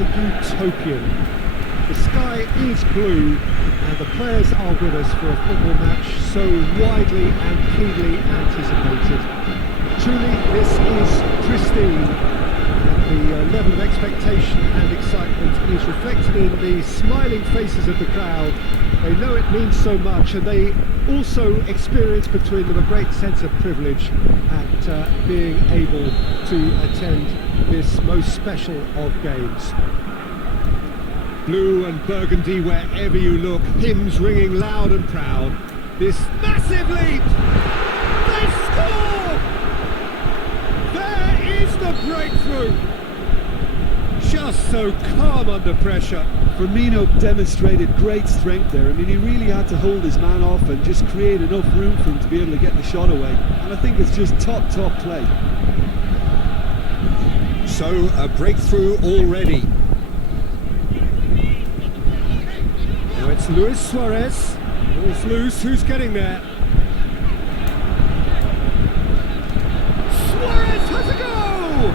are utopian. The sky is blue and the players are with us for a football match so widely and keenly anticipated. Truly, this is pristine, and the level of expectation and excitement is reflected in the smiling faces of the crowd. They know it means so much, and they also experience between them a great sense of privilege at being able to attend this most special of games. Blue and burgundy wherever you look, hymns ringing loud and proud. This massive leap! They score! There is the breakthrough! Just so calm under pressure. Firmino demonstrated great strength there. I mean, he really had to hold his man off and just create enough room for him to be able to get the shot away. And I think it's just top play. So, a breakthrough already. Now it's Luis Suarez. Ball's loose, who's getting there? Suarez has a go!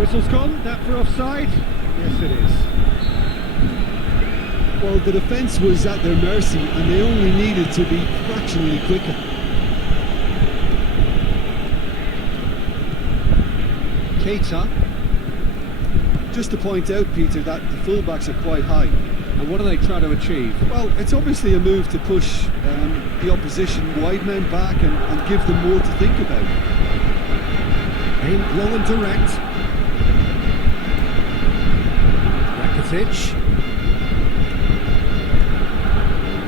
Whistle's gone, that for offside? Yes it is. Well, the defence was at their mercy and they only needed to be fractionally quicker. Keita. Just to point out, Peter, that the fullbacks are quite high. And what are they trying to achieve? Well, it's obviously a move to push the opposition wide men back and give them more to think about. Aimed long and direct. Rakitic.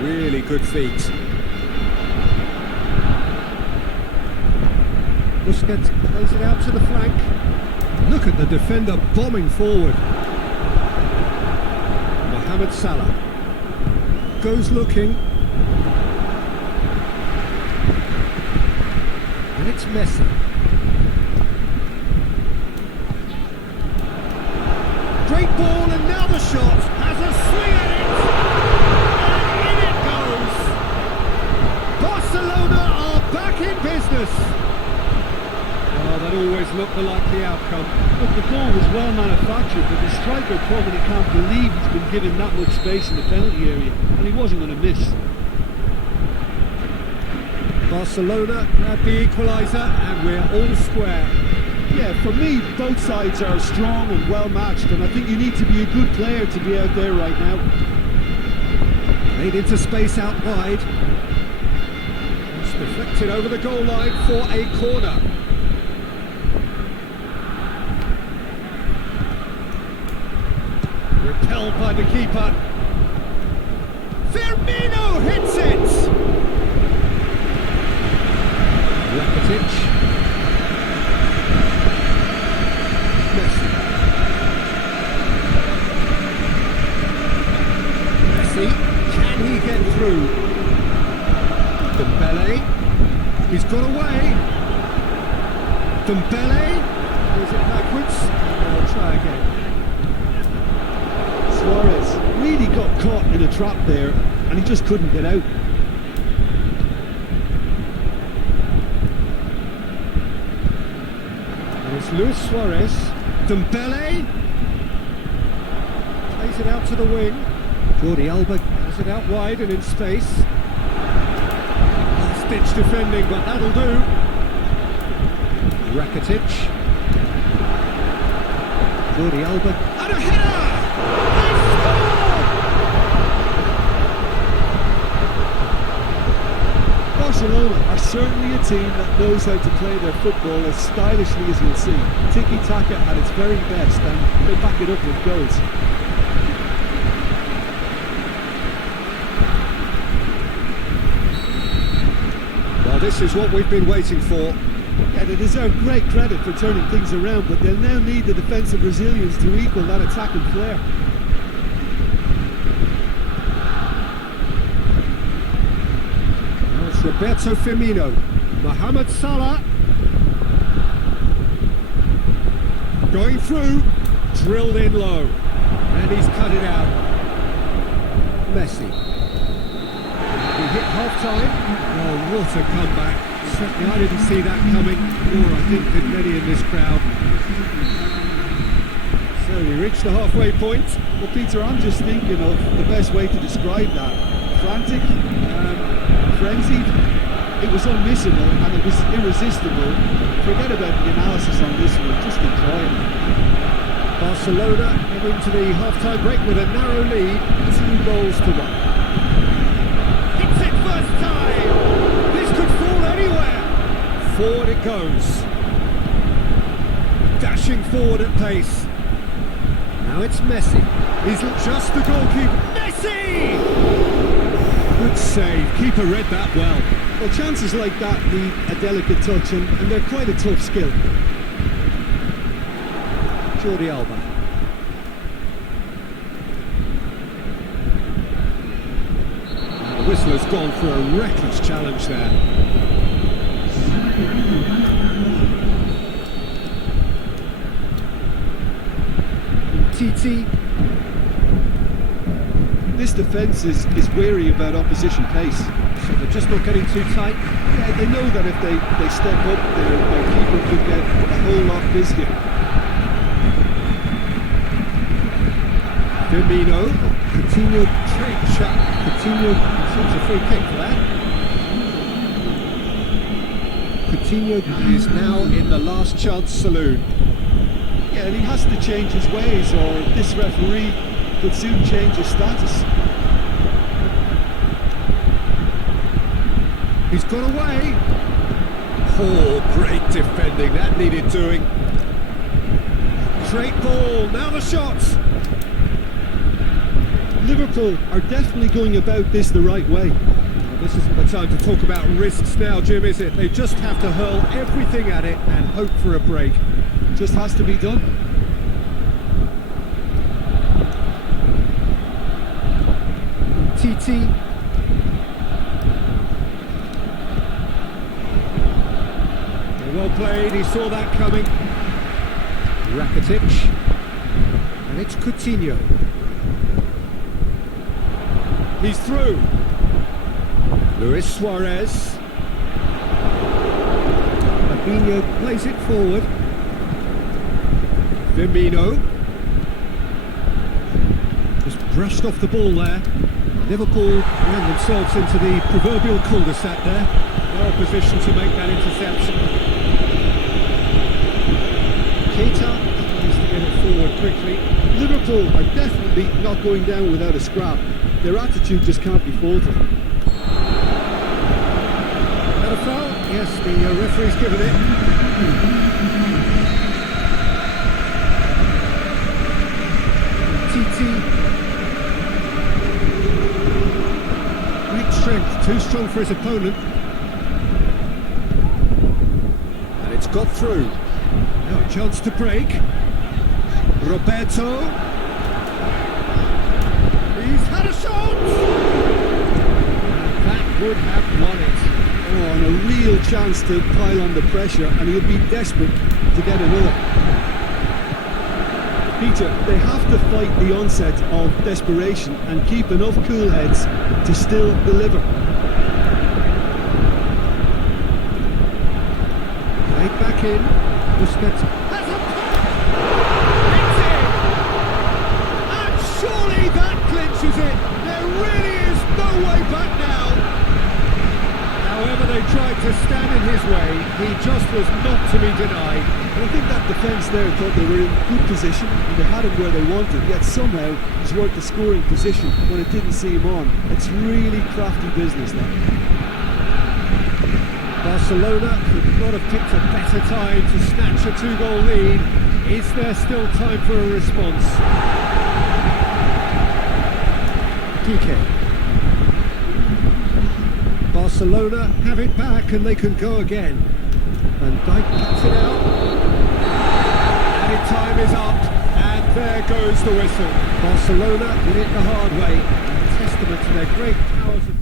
Really good feet. Busquets plays it out to the flank. Look at the defender bombing forward. Mohamed Salah goes looking. And it's Messi. Great ball, and now the shot has a swing at it. And in it goes. Barcelona are back in business. Oh, that always looked the likely outcome. Look, the goal was well manufactured, but the striker probably can't believe he's been given that much space in the penalty area, and he wasn't going to miss. Barcelona grab the equaliser, and we're all square. Yeah, for me, both sides are strong and well matched, and I think you need to be a good player to be out there right now. Played into space out wide. It's deflected over the goal line for a corner. Repelled by the keeper. Firmino hits it! Rakitic. Messi. Messi, can he get through? Dembele, he's got away. Dembele, is it backwards? I'll try again. Suarez really got caught in a trap there, and he just couldn't get out. It's Luis Suarez. Dembele plays it out to the wing. Jordi Alba has it out wide and in space. Last-ditch defending, but that'll do. Rakitic. Jordi Alba. And a header! Barcelona are certainly a team that knows how to play their football as stylishly as you'll see. Tiki-taka at its very best, and they back it up with goals. Well, this is what we've been waiting for. Yeah, they deserve great credit for turning things around, but they'll now need the defensive resilience to equal that attacking flair. Now it's Roberto Firmino. Mohamed Salah. Going through. Drilled in low. And he's cut it out. Messi. We hit half-time. Oh, what a comeback. Certainly I didn't see that coming, nor I think did many in this crowd. So we reached the halfway point. Well, Peter, I'm just thinking of the best way to describe that. Frantic, frenzied. It was unmissable and it was irresistible. Forget about the analysis on this one, just enjoy it. Barcelona head into the half-time break with a narrow lead, 2-1. Hits it first time! This could fall anywhere! Forward it goes. Dashing forward at pace. Now it's Messi. He's just the goalkeeper. Messi! Good save. Keeper read that well. Well, chances like that need a delicate touch and they're quite a tough skill. Jordi Alba. And the whistle has gone for a reckless challenge there. TT. This defence is wary about opposition pace. So they're just not getting too tight. Yeah, they know that if they step up, their keeper could get a whole lot busier. Firmino. Coutinho. Coutinho gets a free kick for that. Coutinho is now in the last chance saloon. Yeah, and he has to change his ways or this referee could soon change his status. He's got away. Oh, great defending. That needed doing. Great ball. Now the shots. Liverpool are definitely going about this the right way. Well, this isn't the time to talk about risks now, Jim, is it? They just have to hurl everything at it and hope for a break. Just has to be done. TT. Well played, he saw that coming. Rakitic. And it's Coutinho. He's through. Luis Suarez. Fabinho plays it forward. Firmino. Just brushed off the ball there. Liverpool ran themselves into the proverbial cul-de-sac there. Well positioned to make that interception. Keita tries to get it forward quickly. Liverpool are definitely not going down without a scrap. Their attitude just can't be faulted. That a foul? Yes, the referee's given it. TT. Great strength, too strong for his opponent. And it's got through. Now a chance to break. Roberto. He's had a shot! And that would have won it. Oh, and a real chance to pile on the pressure, and he'll be desperate to get another. Peter, they have to fight the onset of desperation and keep enough cool heads to still deliver. Right back in. Busquets. That's a it's in! And surely that clinches it. There really is no way back now. However they tried to stand in his way, he just was not to be denied. And I think that defence there thought they were in good position and they had him where they wanted, yet somehow he's worked the scoring position when it didn't see him on. It's really crafty business now. Barcelona could not have picked a better time to snatch a 2-goal lead. Is there still time for a response? Piqué. Barcelona have it back and they can go again. Van Dijk cuts it out. Added time is up and there goes the whistle. Barcelona did it the hard way. A testament to their great powers of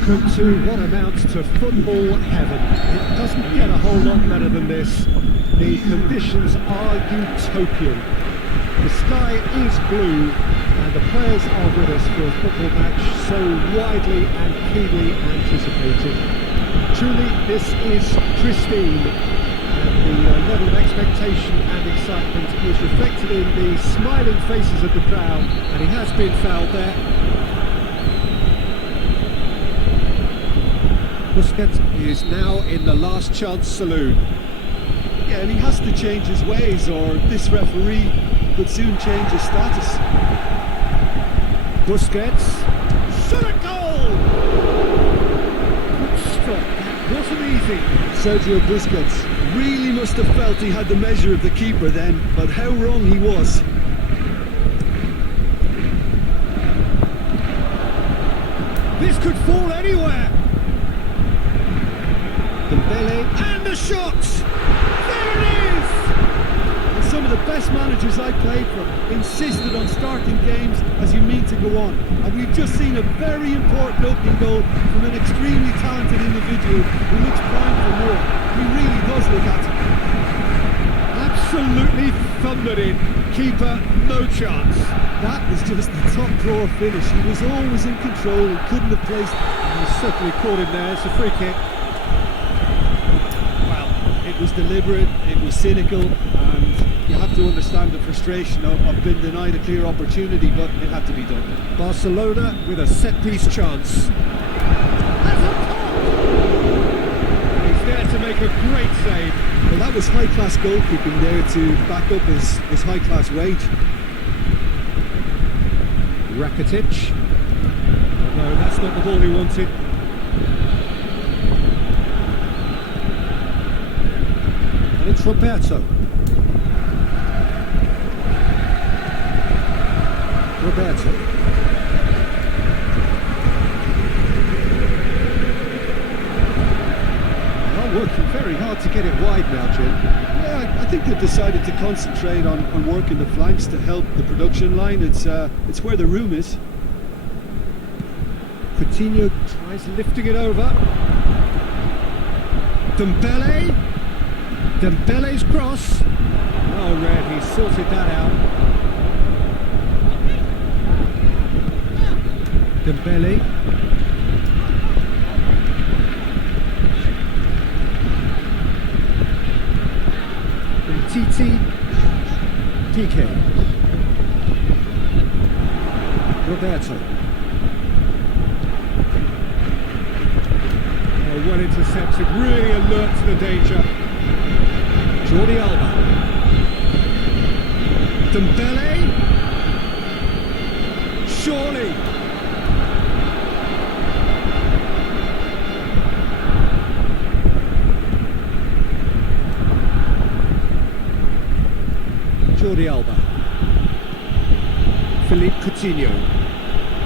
Welcome to what amounts to football heaven. It doesn't get a whole lot better than this. The conditions are utopian. The sky is blue and the players are with us for a football match so widely and keenly anticipated. Truly, this is pristine, and the level of expectation and excitement is reflected in the smiling faces of the crowd, and he has been fouled there. Busquets is now in the last chance saloon. Yeah, and he has to change his ways, or this referee could soon change his status. Busquets, shot a goal! Good stop, that wasn't easy. Sergio Busquets really must have felt he had the measure of the keeper then, but how wrong he was. This could fall anywhere. Dembele, and the shot! There it is! And some of the best managers I played for insisted on starting games as you mean to go on. And we've just seen a very important opening goal from an extremely talented individual who looks primed for more. He really does look at it. Absolutely thundered in. Keeper, no chance. That was just the top drawer finish. He was always in control and couldn't have placed. He certainly caught him there. It's a free kick. It was deliberate, it was cynical, and you have to understand the frustration of being denied a clear opportunity, but it had to be done. Barcelona with a set-piece chance. That's a pop! He's there to make a great save. Well, that was high-class goalkeeping there to back up his high-class wage. Rakitic. No, that's not the ball he wanted. It's Roberto. They're working very hard to get it wide now, Jim. Yeah, I think they've decided to concentrate on working the flanks to help the production line. It's where the room is. Coutinho tries lifting it over. Dembele. Dembele's cross. Oh, Red, he sorted that out. Dembele. Titi. PK. Roberto. Oh, well intercepted, really alert to the danger. Jordi Alba. Dembele. Surely. Jordi Alba. Philippe Coutinho.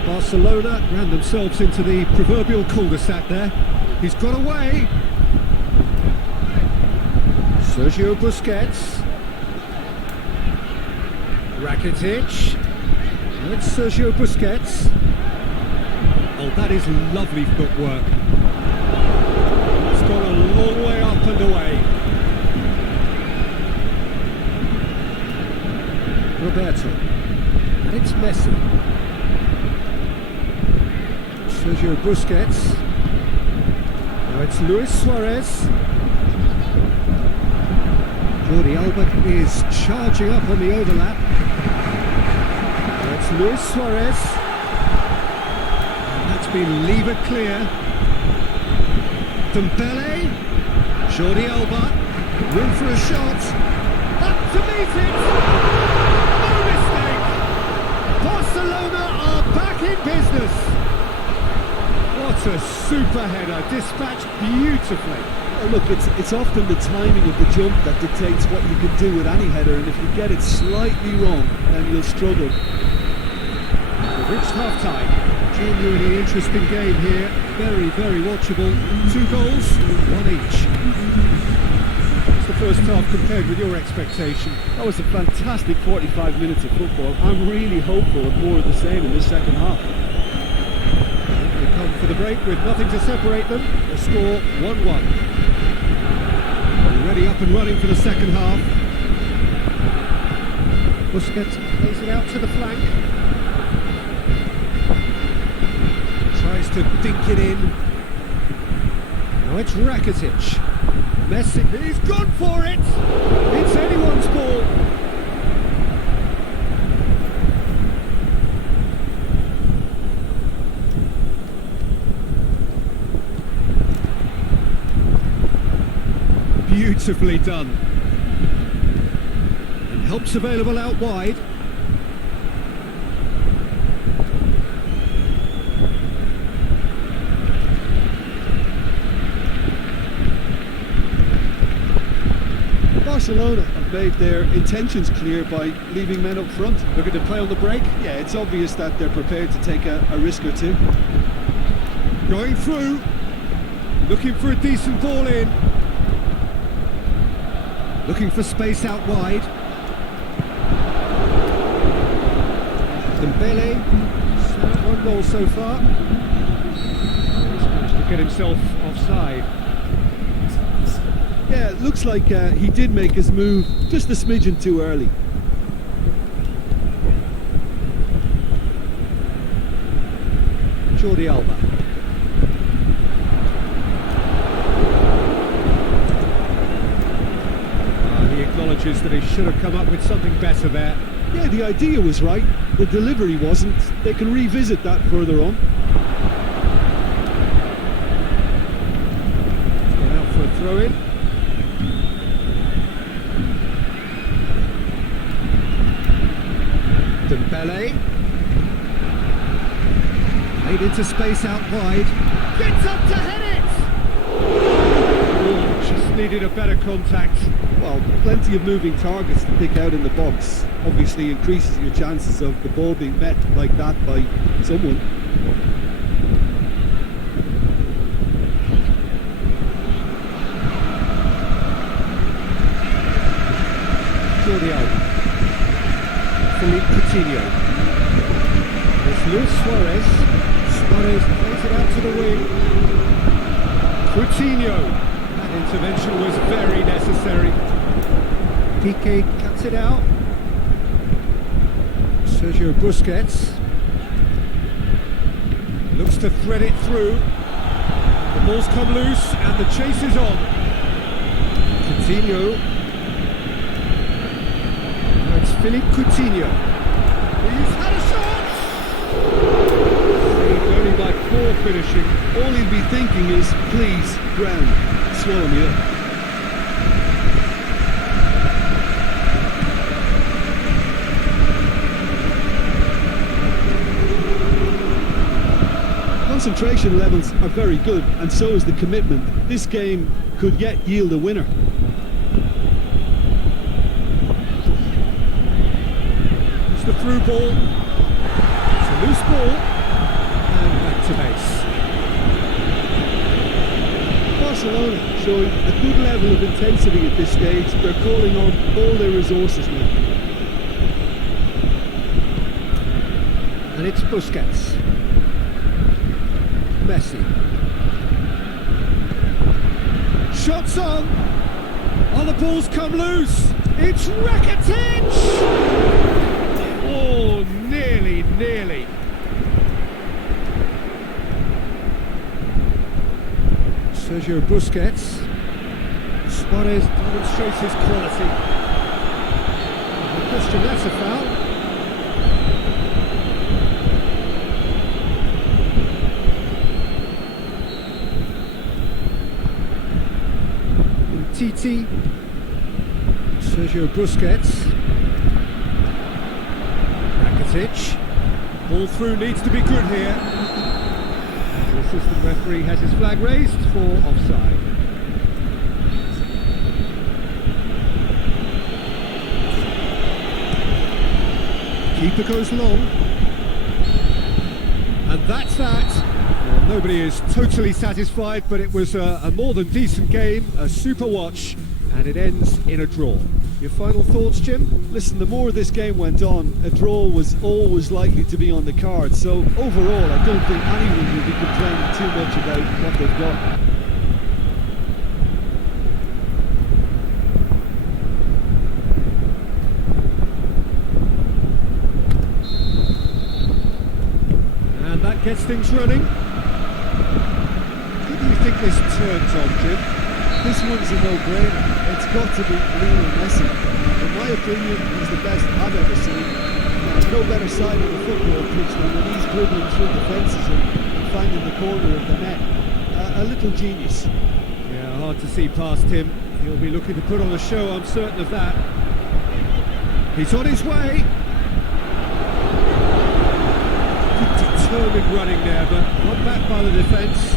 Barcelona ran themselves into the proverbial cul-de-sac there. He's got away. Sergio Busquets. Rakitic. And it's Sergio Busquets. Oh, that is lovely footwork. It's gone a long way up and away. Roberto. And it's Messi. Sergio Busquets. Now it's Luis Suarez. Jordi Alba is charging up on the overlap. That's Luis Suarez. And that's been levered clear. Dembele. Jordi Alba. Room for a shot. Up to meet it. No mistake. Barcelona are back in business. What a super header. Dispatched beautifully. Look, it's often the timing of the jump that dictates what you can do with any header, and if you get it slightly wrong, then you'll struggle. We've reached half-time. Genuinely interesting game here. Very, very watchable. 2 goals, 1 each. What's the first half compared with your expectation? That was a fantastic 45 minutes of football. I'm really hopeful of more of the same in this second half. They come After the break, with nothing to separate them, the score 1-1. Already up and running for the second half. Busquets plays it out to the flank. Tries to dink it in. Now it's Rakitic. Messi, he's gone for it! It's anyone's ball! Beautifully done. And help's available out wide. Barcelona have made their intentions clear by leaving men up front. Looking to play on the break. Yeah, it's obvious that they're prepared to take a risk or two. Going through. Looking for a decent ball in. Looking for space out wide. Dembele. One goal so far. He's managed to get himself offside. Yeah, it looks like he did make his move just a smidgen too early. Jordi Alba. He acknowledges that he should have come up with something better there. Yeah, the idea was right, the delivery wasn't. They can revisit that further on. Get out for a throw-in. Dembele. Made into space out wide. Gets up to head it! Oh, just needed a better contact. Well, plenty of moving targets to pick out in the box. Obviously increases your chances of the ball being met like that by someone. Jordi Alba. Philippe Coutinho. It's Luis Suarez. Suarez plays it out to the wing. Coutinho. That intervention was very necessary. Piqué cuts it out. Sergio Busquets. Looks to thread it through. The ball's come loose and the chase is on. Coutinho. It's Philippe Coutinho. He's had a shot! Saved only by poor finishing. All he'll be thinking is, please, ground, swallow me up. Concentration levels are very good, and so is the commitment. This game could yet yield a winner. The through ball, it's a loose ball, and back to base. Barcelona showing a good level of intensity at this stage. They're calling on all their resources now. And it's Busquets. Messi. Shots on! Oh, the ball's come loose! It's Rakitic! Oh, nearly. Sergio Busquets. Suarez demonstrates his quality. The question, that's a foul. Titi. Sergio Busquets. Rakitic. Ball through needs to be good here. The assistant referee has his flag raised for offside. Keeper goes long. And that's that. Well, nobody is totally satisfied, but it was a more than decent game, a super watch, and it ends in a draw. Your final thoughts, Jim? Listen, the more this game went on, a draw was always likely to be on the card. So overall, I don't think anyone will be complaining too much about what they've got. And that gets things running. Who do you think this turns on, Jim? This one's a no-brainer. It's got to be Lionel Messi. In my opinion, he's the best I've ever seen. There's no better side of the football pitch than when he's dribbling through defences and finding the corner of the net. A little genius. Yeah, hard to see past him. He'll be looking to put on a show, I'm certain of that. He's on his way. Good determined running there, but not back by the defence.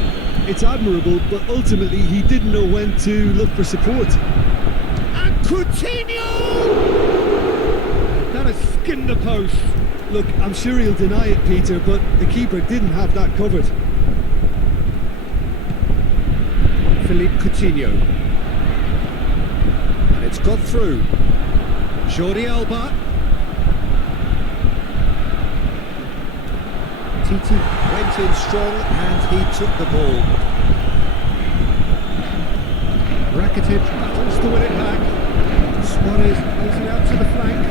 It's admirable, but ultimately he didn't know when to look for support. And Coutinho! That has skinned the post. Look, I'm sure he'll deny it, Peter, but the keeper didn't have that covered. Philippe Coutinho. And it's got through. Jordi Alba. Titi went in strong and he took the ball. Rakitic battles to win it back. Suarez plays it out to the flank.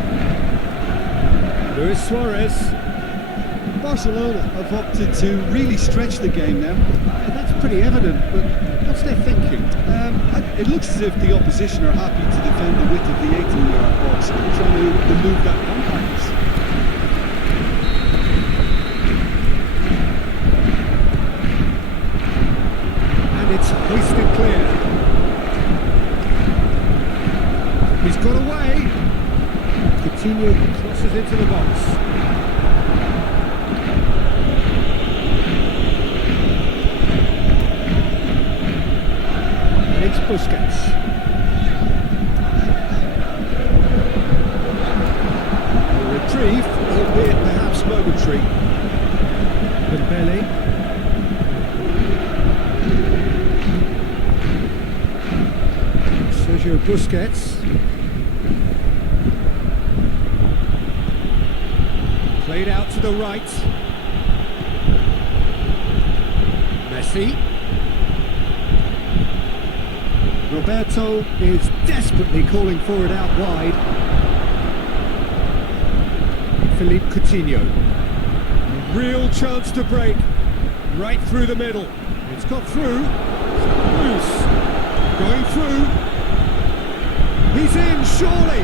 Luis Suarez. Barcelona have opted to really stretch the game now. That's pretty evident, but what's their thinking? It looks as if the opposition are happy to defend the width of the 18-yard box and trying to remove that compactness. It's hoisted clear. He's got away. Coutinho crosses into the box. And it's Busquets. A reprieve, albeit perhaps momentary. Dembele. Sergio Busquets. Played out to the right. Messi. Roberto is desperately calling for it out wide. Philippe Coutinho. A real chance to break. Right through the middle. It's got through. Loose. Going through. He's in, surely!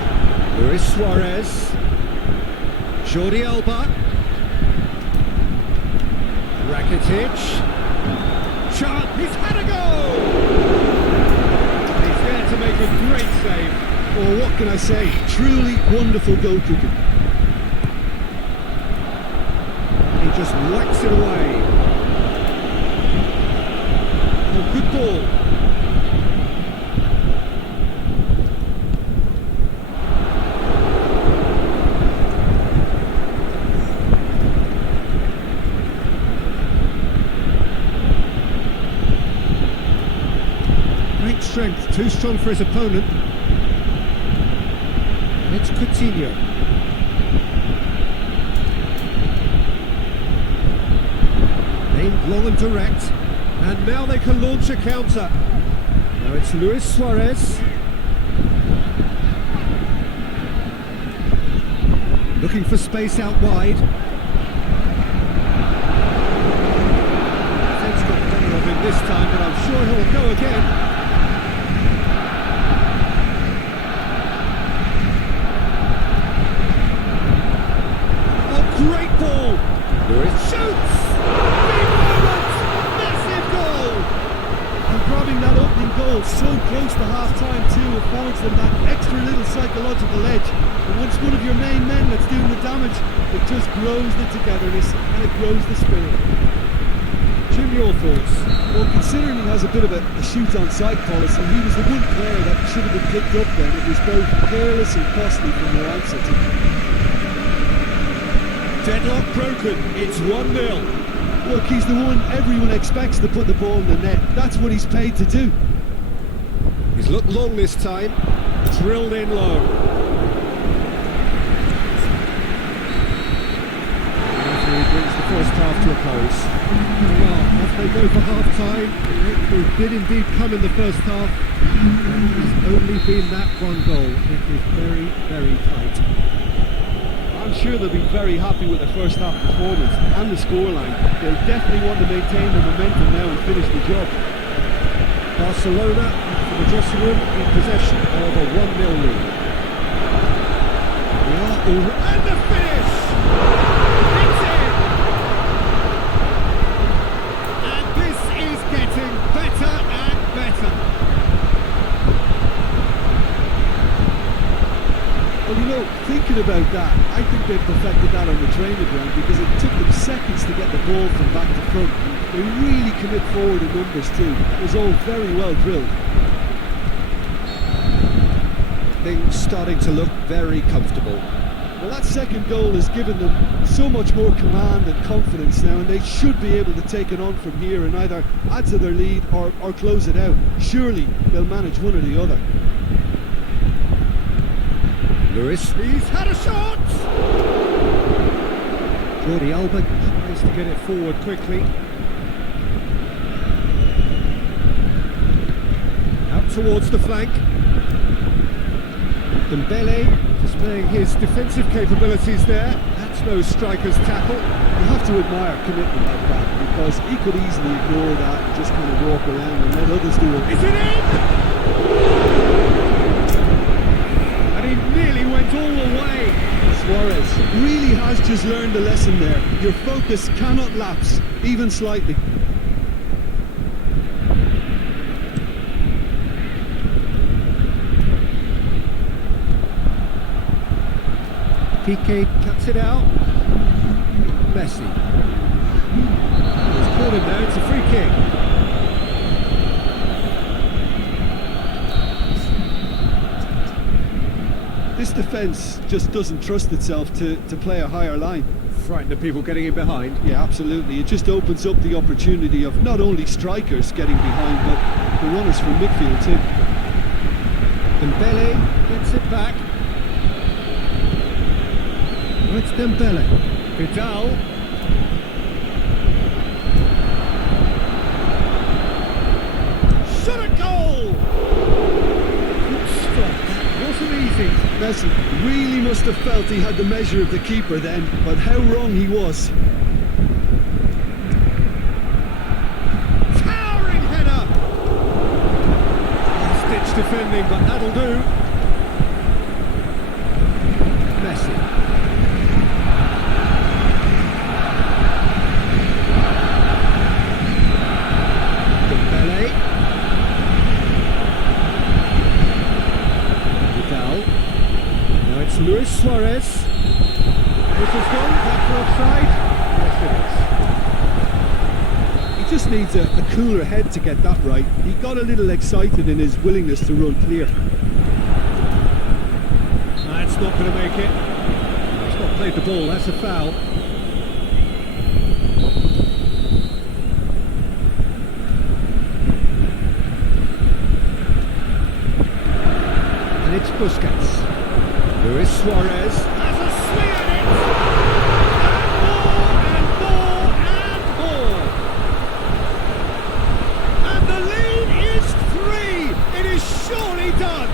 Luis Suarez. Jordi Alba. Rakitic. He's had a goal! He's there to make a great save. Well, what can I say? Truly wonderful goalkeeping. He just whacks it away. Oh, good ball. Strength, too strong for his opponent. It's Coutinho. Aimed long and direct, and now they can launch a counter. Now it's Luis Suarez. Looking for space out wide. Ted's got better of him this time, but I'm sure he'll go again. Great ball! Lewis shoots! Big moment! Massive goal! And grabbing that opening goal so close to half-time too affords them that extra little psychological edge. And once one of your main men that's doing the damage, it just grows the togetherness and it grows the spirit. Jim, your thoughts? Well, considering he has a bit of a shoot-on-sight policy, he was the one player that should have been picked up then. It was both careless and costly from where I'm sitting. Deadlock broken, it's 1-0. Look, he's the one everyone expects to put the ball in the net. That's what he's paid to do. He's looked long this time, drilled in low. The referee brings the first half to a close. Well, as they go for half-time, it did indeed come in the first half. It has only been that one goal. It is very, very tight. I'm sure they'll be very happy with their first half performance and the scoreline. They'll definitely want to maintain the momentum now and finish the job. Barcelona from the dressing room in possession of a 1-0 lead. And the finish! It's in! And this is getting better and better. Well, you know, thinking about that, I think they perfected that on the training ground because it took them seconds to get the ball from back to front. They really commit forward in numbers too. It was all very well drilled. Things starting to look very comfortable. Well, that second goal has given them so much more command and confidence now, and they should be able to take it on from here and either add to their lead or close it out. Surely they'll manage one or the other. Lewis, he's had a shot! Jordi Alba tries to get it forward quickly. Out towards the flank. Dembele displaying his defensive capabilities there. That's no striker's tackle. You have to admire commitment like that because he could easily ignore that and just kind of walk around and let others do it. Is it in? And he nearly went all the way. Suarez really has just learned a lesson there. Your focus cannot lapse, even slightly. Piqué cuts it out. Messi. He's caught him there, it's a free kick. This defence just doesn't trust itself to play a higher line. Frightened of people getting in behind. Yeah, absolutely. It just opens up the opportunity of not only strikers getting behind, but the runners from midfield too. Dembele gets it back. It's Dembele. Vidal. Shot a goal! Good stop. That wasn't easy. Messi really must have felt he had the measure of the keeper then, but how wrong he was. Towering header! Stitch defending, but that'll do. Messi. Luis Suarez. This has gone back to offside. Yes, it is. He just needs a cooler head to get that right. He got a little excited in his willingness to run clear. That's not going to make it. He's not played the ball, that's a foul. And it's Busquets. Luis Suarez has a swing at it! And more! And the lead is 3! It is surely done!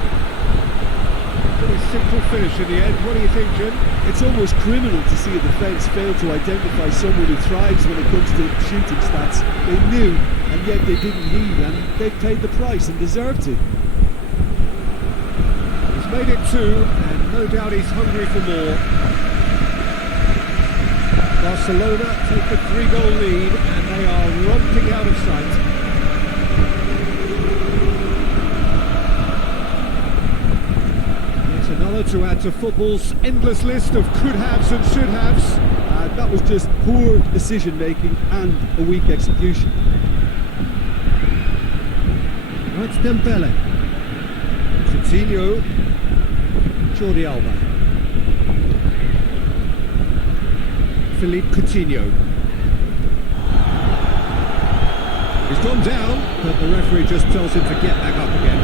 Pretty simple finish in the end. What do you think, Jim? It's almost criminal to see a defence fail to identify someone who thrives when it comes to shooting stats. They knew, and yet they didn't heed, and they paid the price and deserved to. He's made it 2, and no doubt he's hungry for more. Barcelona take a 3-goal lead, and they are romping out of sight. It's another to add to football's endless list of could-haves and should-haves. That was just poor decision-making and a weak execution. Right, Dembele. Coutinho. Jordi Alba. Philippe Coutinho. He's gone down, but the referee just tells him to get back up again.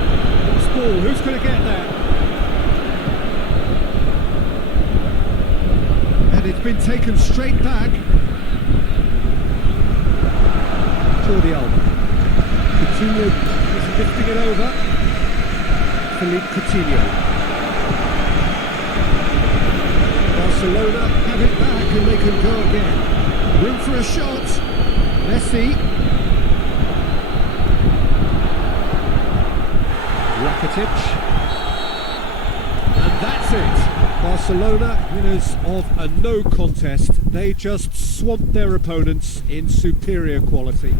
ball. Who's going to get there? And it's been taken straight back. Jordi Alba. Coutinho is lifting it over. Philippe Coutinho. Barcelona have it back and they can go again. Room for a shot. Messi. Rakitic. And that's it. Barcelona, winners of a no contest. They just swamped their opponents in superior quality.